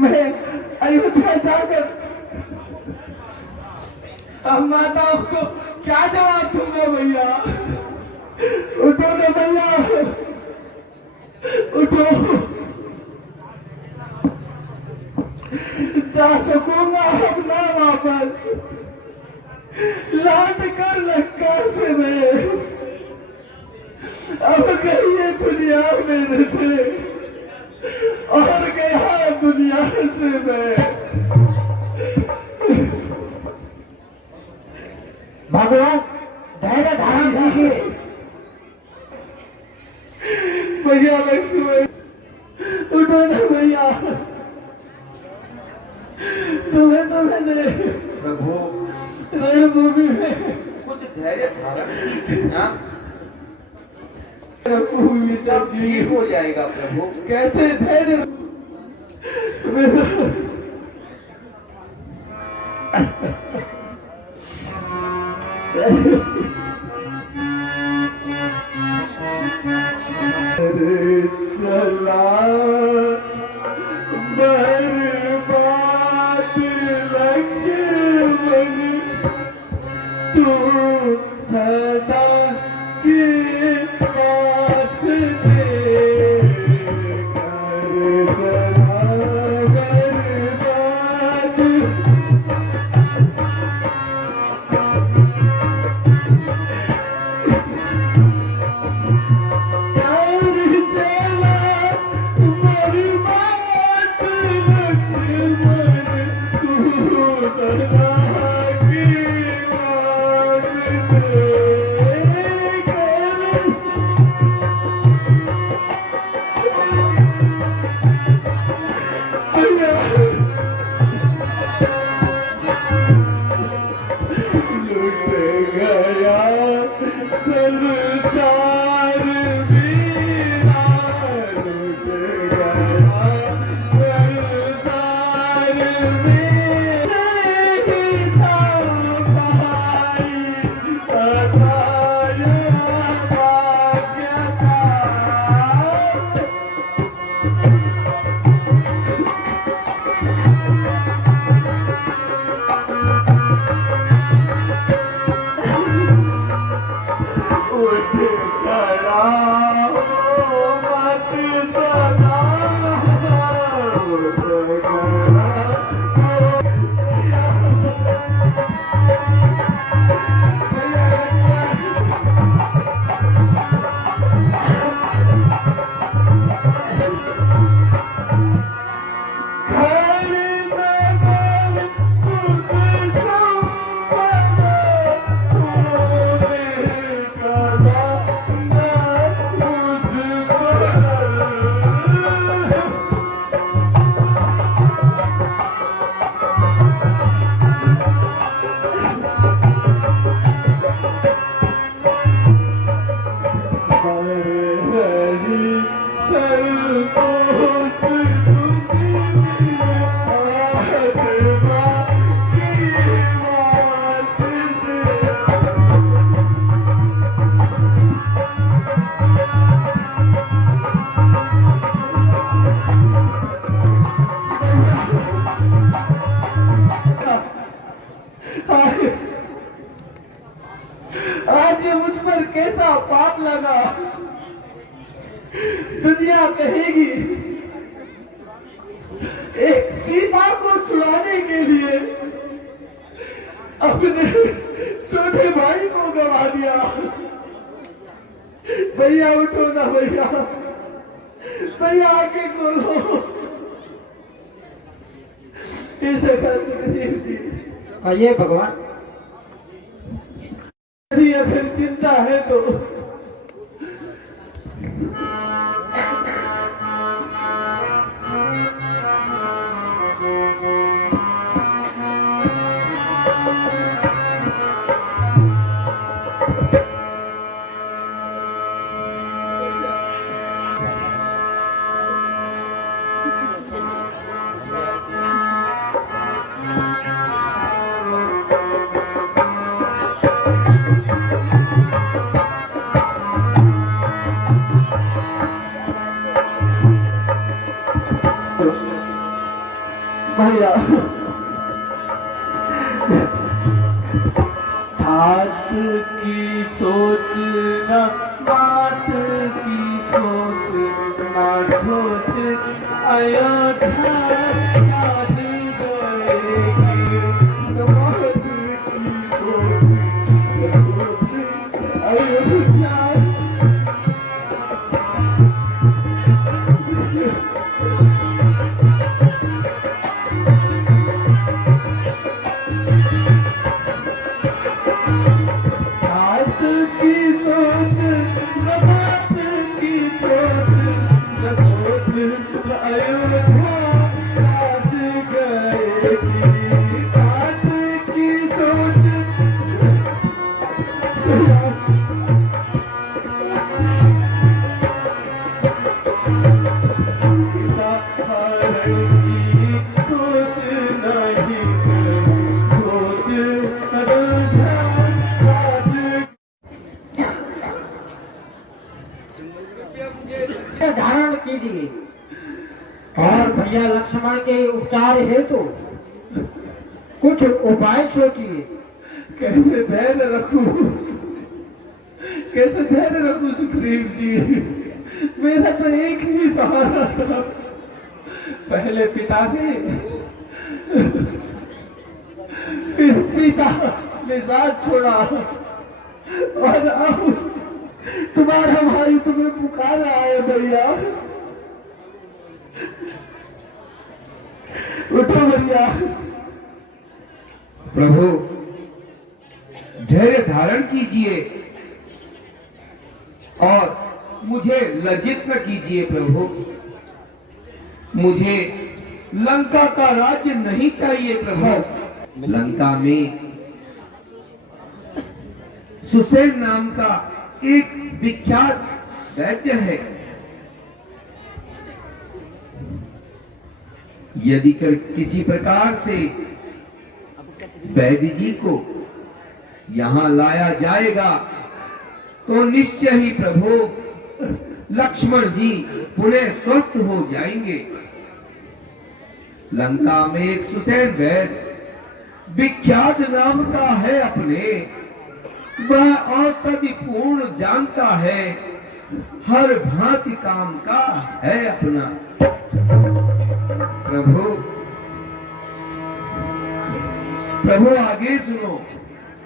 मैं अयोध्या जाकर अब माताओं को क्या जवाब दूंगा भैया। उठो ना भैया, उठो। जा सकूंगा अब ना वापस, लौट कर लंका से मैं अब गई है दुनिया मेरे से, और गया दुनिया से मैं। भगवान धैर्य धारण कीजिए। भैया लक्ष्मण उठो ना भैया, तुम्हें तो मैंने प्रभु रणभूमि में कुछ धैर्य धारण कीजिए। रणभूमि सब ठीक हो जाएगा प्रभु। कैसे धैर्य चला बर्बाद लक्ष्मण तू सदा के पास दे कर चला बर्बाद। आज ये मुझ पर कैसा पाप लगा, दुनिया कहेगी एक सीता को छुड़ाने के लिए अपने छोटे भाई को गवा दिया। भैया उठो ना भैया, भैया आके खोलो। इसे सुखदेव जी कहिए भगवान। यदि फिर चिंता है तो भैया हाथ की सोच न बात की सोच ना सोच अयोध्या आज गएगी बात की सोच न सोच अयोध्या धारण कीजिए और भैया लक्ष्मण के उपचार हेतु कुछ उपाय सोचिए। कैसे धैर्य रखूं, कैसे धैर्य रखूं सुग्रीव जी। मेरा तो एक ही सहारा था, पहले पिता ने फिर सीता ने साथ छोड़ा और अब तुम्हारा भाई तुम्हें पुकार रहा है भैया। उठो भैया। प्रभु धैर्य धारण कीजिए और मुझे लज्जित न कीजिए प्रभु। मुझे लंका का राज्य नहीं चाहिए प्रभु। लंका में सुसेन नाम का एक विख्यात वैद्य है। यदि किसी प्रकार से वैद्य जी को यहां लाया जाएगा तो निश्चय ही प्रभु लक्ष्मण जी पुनः स्वस्थ हो जाएंगे। लंका में एक सुसेन वैद्य विख्यात नाम का है अपने, वह औषधि पूर्ण जानता है, हर भांति काम का है अपना। प्रभु प्रभु आगे सुनो,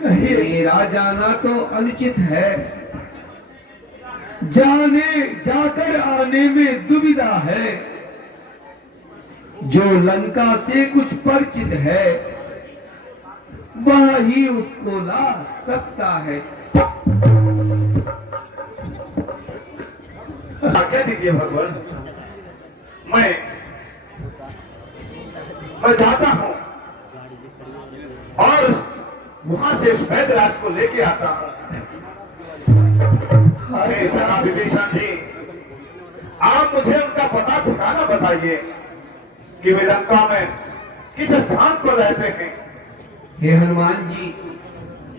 मेरा जाना तो अनुचित है, जाने जाकर आने में दुविधा है। जो लंका से कुछ परिचित है वह ही उसको ला सकता है। आज्ञा दीजिए भगवान, मैं जाता हूं और वहां से उस वैद्यराज को लेके आता हूं। अरे सना विभीषण जी, आप मुझे उनका पता ठिकाना बताइए कि वे लंका में किस स्थान पर रहते हैं। हे हनुमान जी,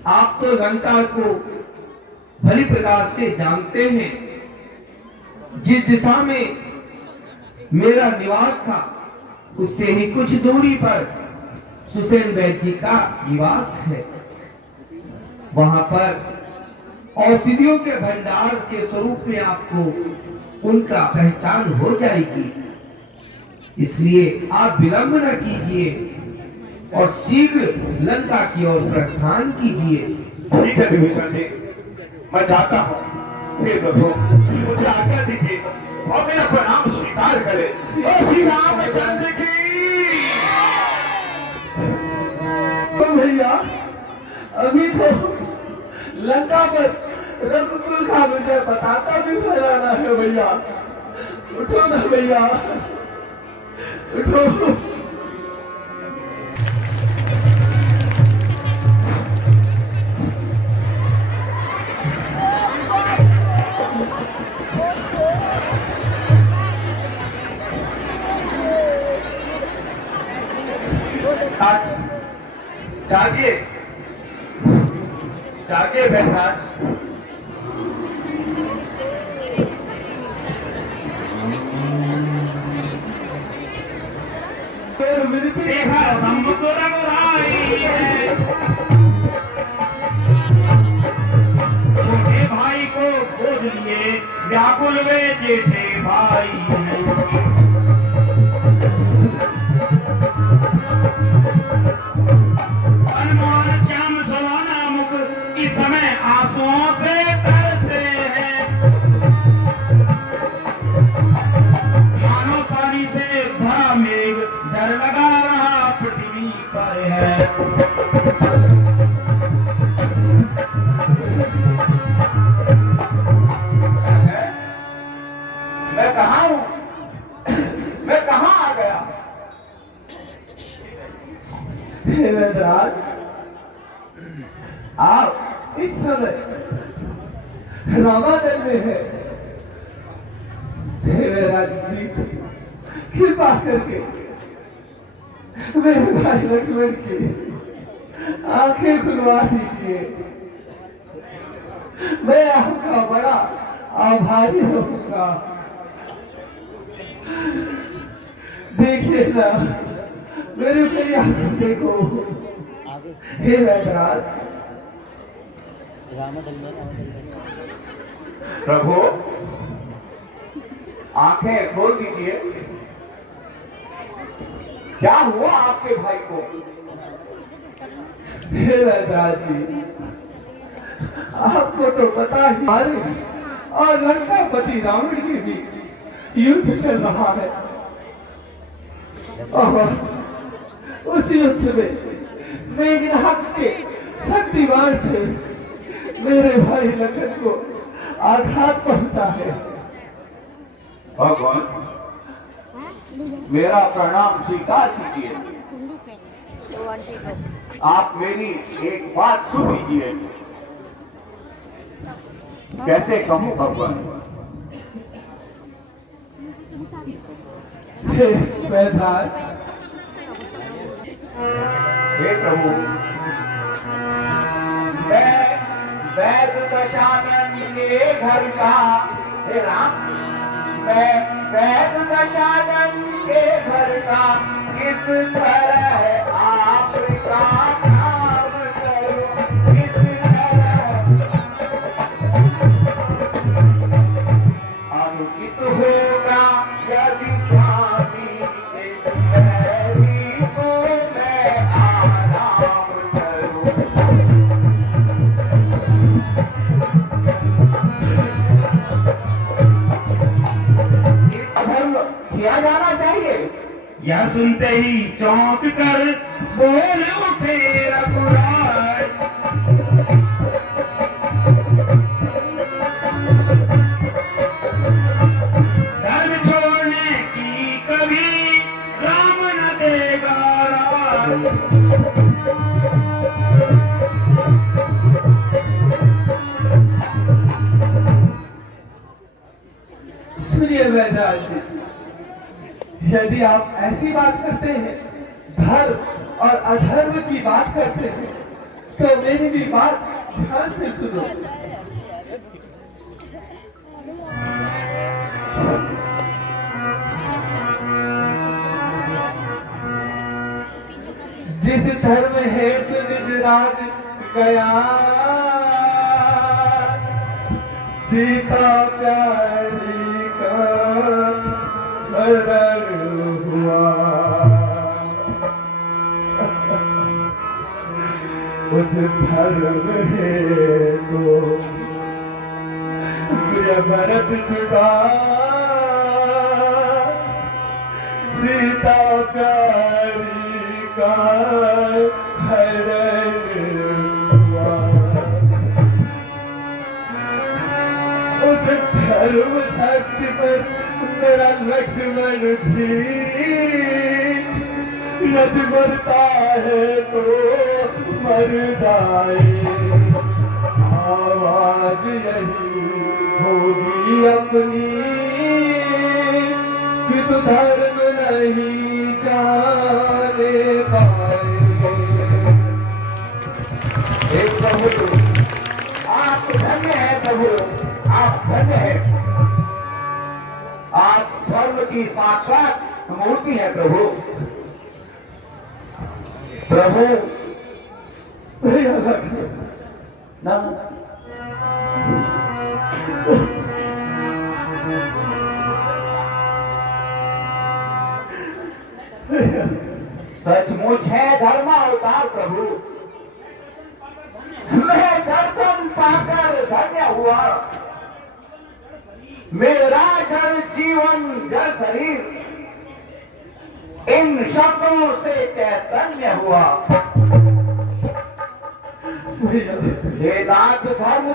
आप तो लंका को भली प्रकार से जानते हैं। जिस दिशा में मेरा निवास था उससे ही कुछ दूरी पर सुसेन वैद्य जी का निवास है। वहां पर औषधियों के भंडार के स्वरूप में आपको उनका पहचान हो जाएगी। इसलिए आप विलंब न कीजिए और शीघ्र लंका की ओर प्रस्थान कीजिए। ठीक है विभीषण जी, मैं जाता हूँ। फिर प्रभु मुझे आज्ञा दीजिए और मेरा प्रणाम स्वीकार करे। श्री रामचंद्र की। तो भैया अभी तो लंका पर रघुकुल का मुझे पताका भी फहराना है भैया। उठो ना भैया, उठो। जागिए जागिए वैद्यराज। कर विनती देखा समुद्र रघुराई है, छोटे भाई को गोद लिए व्याकुल वे जेठे भाई हैं। हनुमान श्याम सवाना मुख इस समय आंसुओं से तरते हैं, मानो पानी से भरा मेघ जल लगा रहा पृथ्वी पर है। मैं कहाँ हूँ? मैं कहाँ आ गया? हे राज, आप इस समय रामायण में है। हे राज जी, कृपा करके मेरे भाई लक्ष्मण की आंखें खुलवा दीजिए। मैं आपका बड़ा आभारी होऊंगा। देखिए ना, मेरे प्रिय आंखों देखो। हे राज, प्रभु आंखें खोल दीजिए। क्या हुआ आपके भाई को? हे राज जी, आपको तो पता ही, हमारे और लंकापति रावण के बीच युद्ध चल रहा है और उस युद्ध में मेघनाद के शक्तिवान से मेरे भाई लखन को आघात पहुंचा है। भगवान, मेरा प्रणाम स्वीकार कीजिए। आप मेरी एक बात सुन लीजिए। कैसे कहूं भगवान? हे वैद्यनाथ, हे प्रभु, मैं वैद्य दशानन के घर का, हे राम, मैं वैद्य दशानन के घर का किस तरह आपका काम करूं, किस तरह अनुचित होगा यदि स्वामी के पैरी को मैं आराम करूं। अधर्म किया जाना चाहिए। यह सुनते ही चौंक कर बोल उठे रघुराज, धर्म छोड़ने की कभी राम न देगा राज। सुनिए वैद्यनाथ जी, यदि आप ऐसी बात करते हैं, धर्म और अधर्म की बात करते हैं, तो मेरी भी बात ध्यान से सुनो। जिस धर्म हेतु निज राज गया, सीता प्यारी का हरण हुआ। उस धर्म हेतु प्रिय भरत छुटा, सीता प्यारी का हरण हुआ। उस धर्म शक्ति पर मेरा लक्ष्मण भी यदि मरता है तो मर जाए। आवाज यही होगी अपनी कि तू धर्म नहीं जाने पाए। हे प्रभु, आप धन्य है प्रभु, आप धन्य है। आप धर्म की साक्षात मूर्ति है प्रभु। प्रभु भैया लक्ष्मण ना सचमुच है धर्म अवतार प्रभु। मैं दर्शन पाकर धन्य हुआ। मेरा जड़ जीवन जड़ शरीर इन शब्दों से चैतन्य हुआ। भैया हे नाथ धर्म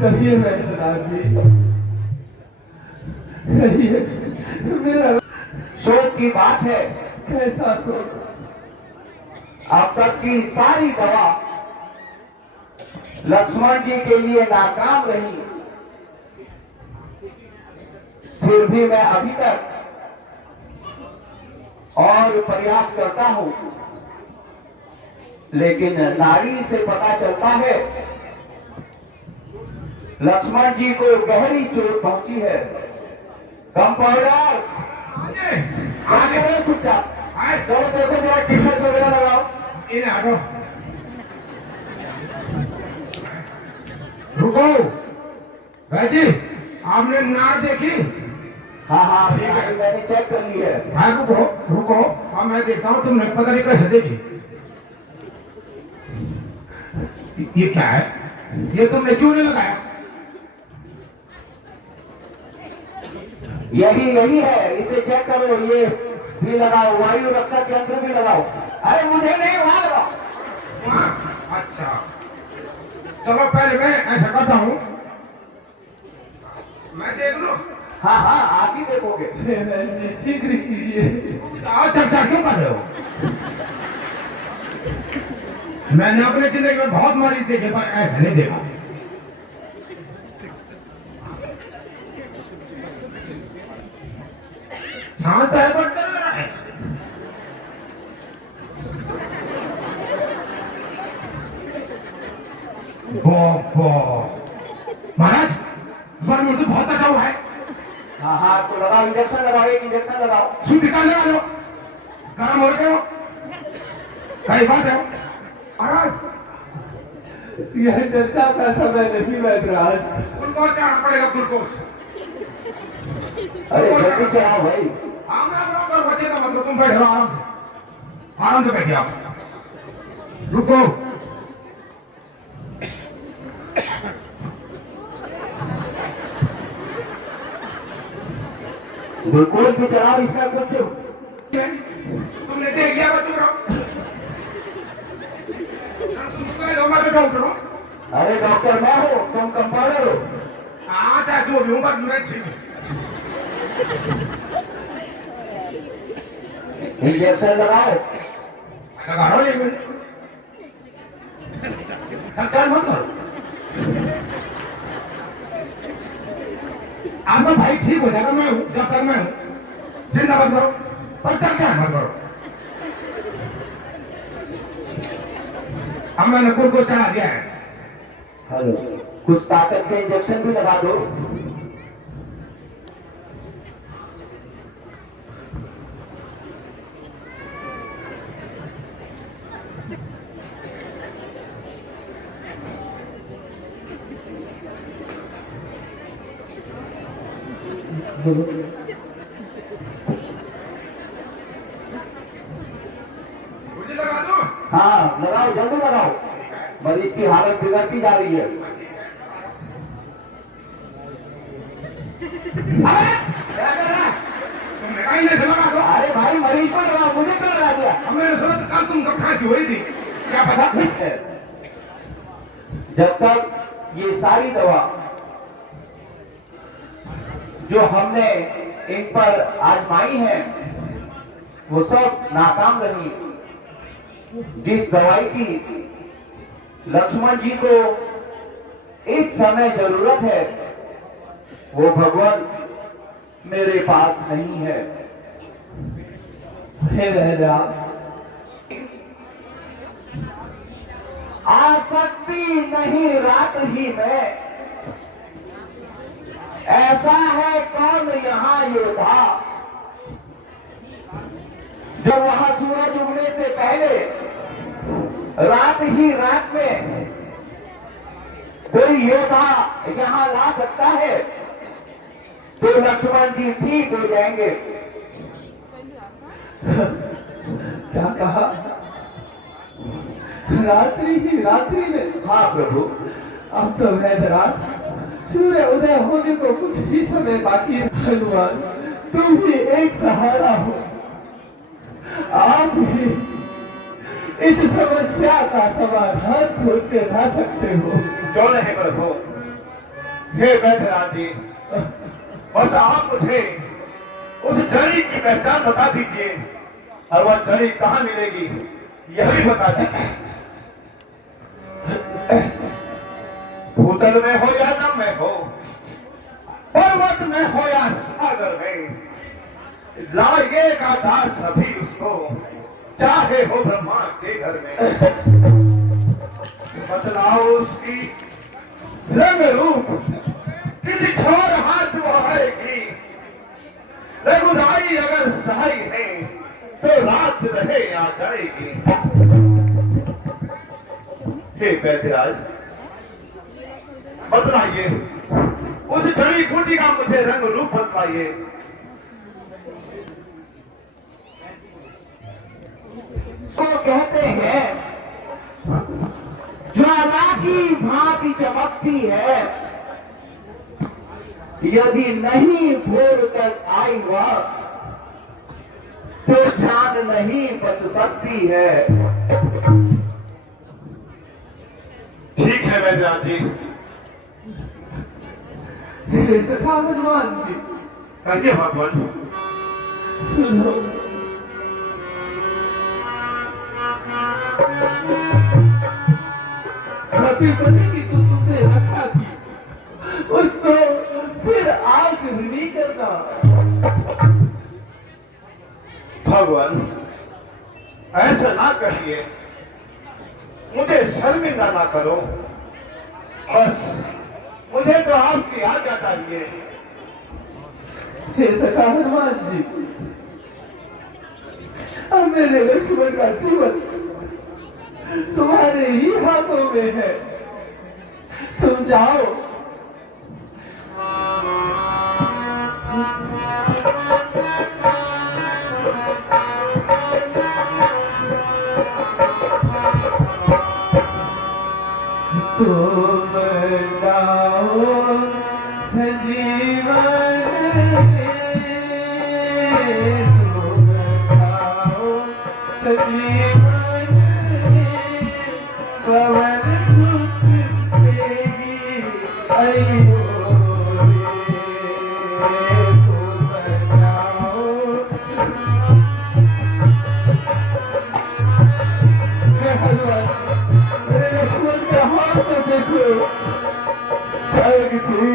कहिए महेंद्रनाथ जी, कहिए मेरा शोक की बात है। कैसा सोच? अब तक की सारी दवा लक्ष्मण जी के लिए नाकाम रही, फिर भी मैं अभी तक और प्रयास करता हूं, लेकिन नारी से पता चलता है लक्ष्मण जी को गहरी चोट पहुंची है। कंपाउंडर आगे चुपचाप चलो, देखो जरा टिकट वगैरह लगाओ। इन्हें हटो, रुको भाई जी, आपने नाक देखी? हाँ हाँ मैंने चेक कर ली है। हाँ रुको रुको, हाँ मैं देखता हूँ, तुमने पता नहीं कैसे देखी। ये क्या है? ये तुमने क्यों नहीं लगाया? यही है, इसे चेक करो। ये भी लगाओ, वायु रक्षक यंत्र भी लगाओ। अरे मुझे नहीं, वहां लगाओ। वहाँ? अच्छा चलो, पहले मैं ऐसा करता हूँ, मैं देख लूँ। हाँ हाँ आप ही देखोगे। जी शीघ्र कीजिए। चर्चा क्यों कर रहे हो? मैंने अपने जिंदगी में बहुत मरीज देखे, पर ऐसा नहीं देखा। सांस तो है पर डर रहा है। महाराज बलमुन तो बहुत अच्छा हुआ है। हाँ हाँ तो लगाओ, इंजेक्शन लगाओ, एक इंजेक्शन लगाओ। सुई निकालने वालो, गर्म हो गए हो, कई बात है महाराज। यह चर्चा का समय नहीं महंद्रराज। ग्लूकोज चढ़ाना पड़ेगा, ग्लूकोज। अरे जल्दी चलाओ भाई। बराबर बचे ना, मतलब तुम बैठे रहो आराम से बैठिए आप। रुको, ग्लूकोज भी चलाओ, इसमें कुछ तुमने देख लिया बच्चों को? मैं तो डॉक्टर हूँ। अरे डॉक्टर मैं हूँ, तुम कंपाउंडर हो। हाँ चाहे जो भी हूँ, बस मैं ठीक हूँ। इंजेक्शन लगाओ। लगा रहा हूँ, एक मिनट, थकान मत करो। आपका भाई ठीक हो जाएगा, मैं हूँ, जब तक मैं हूँ। जिंदा मत करो, पर चर्चा मत करो। हम मैंने कुल को चढ़ा दिया है। हेलो, कुछ ताकत के इंजेक्शन भी लगा दो। मुझे लगा दो। हाँ लगाओ, जल्दी लगाओ, मरीज की हालत बिगड़ती जा रही है। क्या कर रहा है? तुमने कहीं नहीं से लगा दो। अरे भाई मरीज को लगाओ, मुझे क्यों लगा दिया? अब मेरे साथ कल तुम कब खांसी हो रही थी, क्या पता? जब तक ये सारी दवा जो हमने इन पर आजमाई है वो सब नाकाम रही, जिस दवाई की लक्ष्मण जी को इस समय जरूरत है, वो भगवान मेरे पास नहीं है। हे राजा, आसक्ति नहीं रात ही में, ऐसा है कौन यहाँ योद्धा जो वहां सूरज उगने से पहले रात ही रात में कोई योद्धा यहाँ ला सकता है? तो लक्ष्मण जी ठीक हो जाएंगे। क्या कहा? रात्रि ही रात्रि में? हाँ प्रभु। अब तो रात, सूर्य उदय होने को कुछ ही समय बाकी है। भगवान, तुम ही एक सहारा हो, आप ही इस समस्या का समाधान खोज के ला सकते हो। क्यों नहीं प्रभु? हे वैद्यनाथ जी, बस आप मुझे उस जड़ी की पहचान बता दीजिए, और वह जड़ी कहाँ मिलेगी यह भी बता दीजिए। भूतल में हो या नभ में हो, पर्वत में हो या सागर में, लाएगा दास सभी उसको, चाहे हो ब्रह्मा के घर में। बतलाओ उसकी रंग रूप, किसी ठोर हाथ वो आएगी। रघुराई अगर सहाय है तो रात रहे आ जाएगी। हे वैद्यराज, बतलाइए उस जड़ी बूटी का मुझे रंग रूप बतलाइए। तो कहते हैं ज्वाला की भांति चमकती है, यदि नहीं भोर कर आई वह तो जान नहीं बच सकती है। ठीक है वैद्यनाथ जी। सखा हनुमान जी, कहिए भगवान। सुनो, पति की तो तुमने रक्षा की, उसको फिर आज नहीं करना। भगवान ऐसा ना कहिए, मुझे शर्मिंदा ना करो, बस मुझे तो आपकी आज्ञा चाहिए। हे सखा हनुमान जी, अब मेरे लक्ष्मण का जीवन तुम्हारे ही हाथों में है, तुम जाओ। तुम जाओ संजीवन, तुम जाओ संजीवन, पवन सुत देगी अयो रे, तुम जाओ। मेरे लक्ष्मण का हाथ तो देखो, सर्दी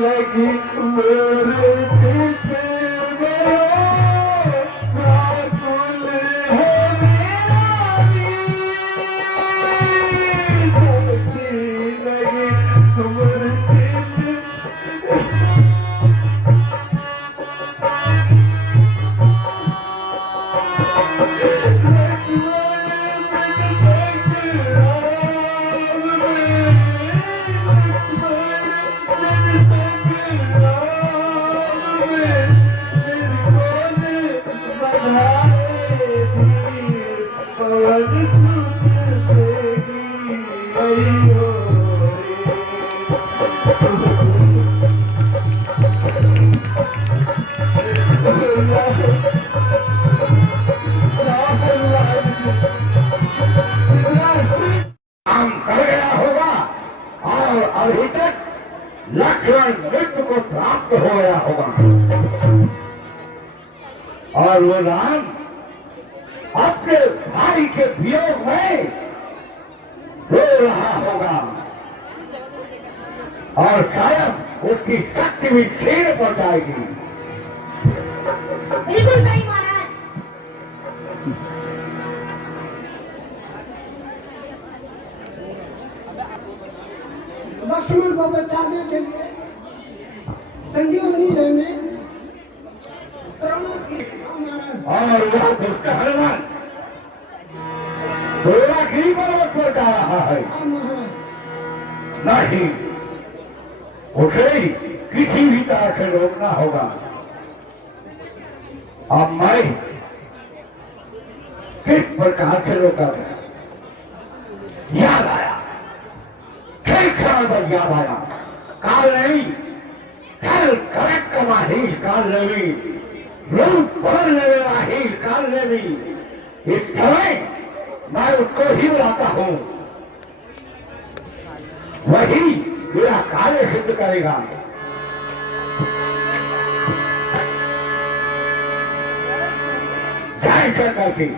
लगी मेरे चित में, व्याकुल है मेरा वीर, सर्दी लगी मेरे चित। काम कर गया होगा और अभी तक लक्ष्मण मृत्यु को प्राप्त हो गया होगा, और वो राम अपने भाई के वियोग में रो रहा होगा और शायद उसकी शक्ति भी क्षीण पड़ जाएगी। बिल्कुल सही महाराज। लक्ष्मण को बचाने के लिए संजीवनी लेने करुणा की और वह दुष्ट हनुमान धोलागिरी पर्वत पर जा रहा है। नहीं, उसे किसी भी तरह से रोकना होगा। अब मैं किस प्रकार से रोका गया याद आया, कई क्षण पर याद आया। काल नहीं, कल करक कमाही काल नहीं, रूप बदलने वाही काल नहीं। इस समय मैं उसको ही बुलाता हूं, वही मेरा कार्य सिद्ध करेगा। जय शंकर की।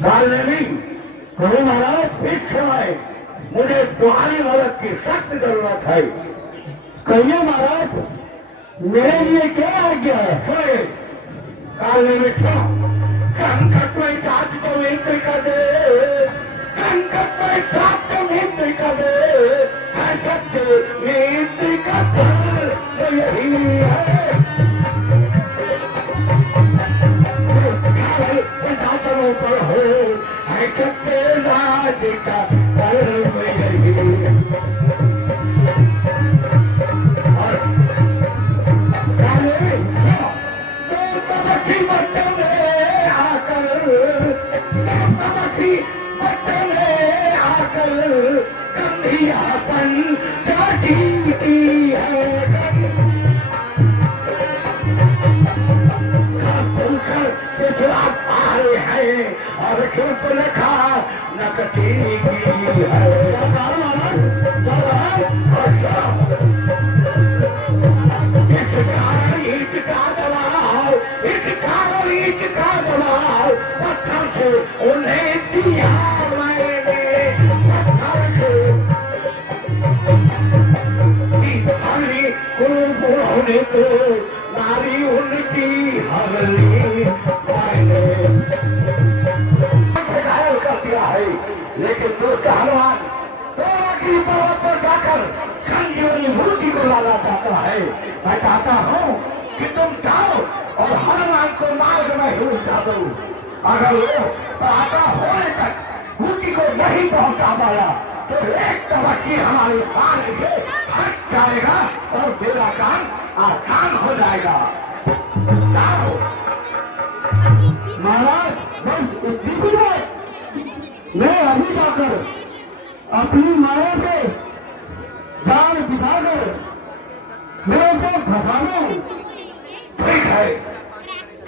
काल नहीं कहो महाराज, इस समय मुझे तुम्हारी मदद की सख्त जरूरत है। कहिए महाराज, मेरे लिए क्या आज्ञा है? सुने काल में सुनो, संकट में जात को मित्र कर दे, संकट में जात को मित्र कर दे, है सत्य मित्र का फल तो यही है। दातरों पर हो है सत्य राज का फल यही। और तमसी मत में आकर, तमसी मत में आकर कंधियापन जीती है। आए हैं और चुप रखा नकटी की है। इस कारण ईट का दबाव, इस कारण ईट का दबाव पत्थर से उन्हें दिया मैंने, पत्थर से हरली कुल तो नारी उनकी हरली मैंने घायल कर दिया है। लेकिन दुष्ट हनुमान धोलागिरी पर्वत पर जाकर संजीवनी मूर्ति को लाना चाहता है। मैं चाहता हूँ कि तुम जाओ और हनुमान को मार्ग में ही उठा दो। अगर वो आता होने तक मूर्ति को नहीं पहुंचा पाया तो एक तमस्सी हमारे मार्ग से हट जाएगा और मेरा काम आसान हो जाएगा। जाओ महाराज, बस इतनी सी बात। मैं अभी जाकर अपनी माया से जान बिछाकर मैं उसे फंसा दूं। ठीक है,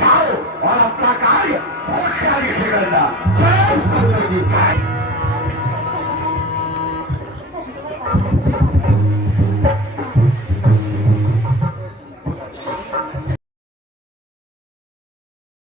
जाओ और अपना कार्य होशियारी से करना। जय शंकर जी।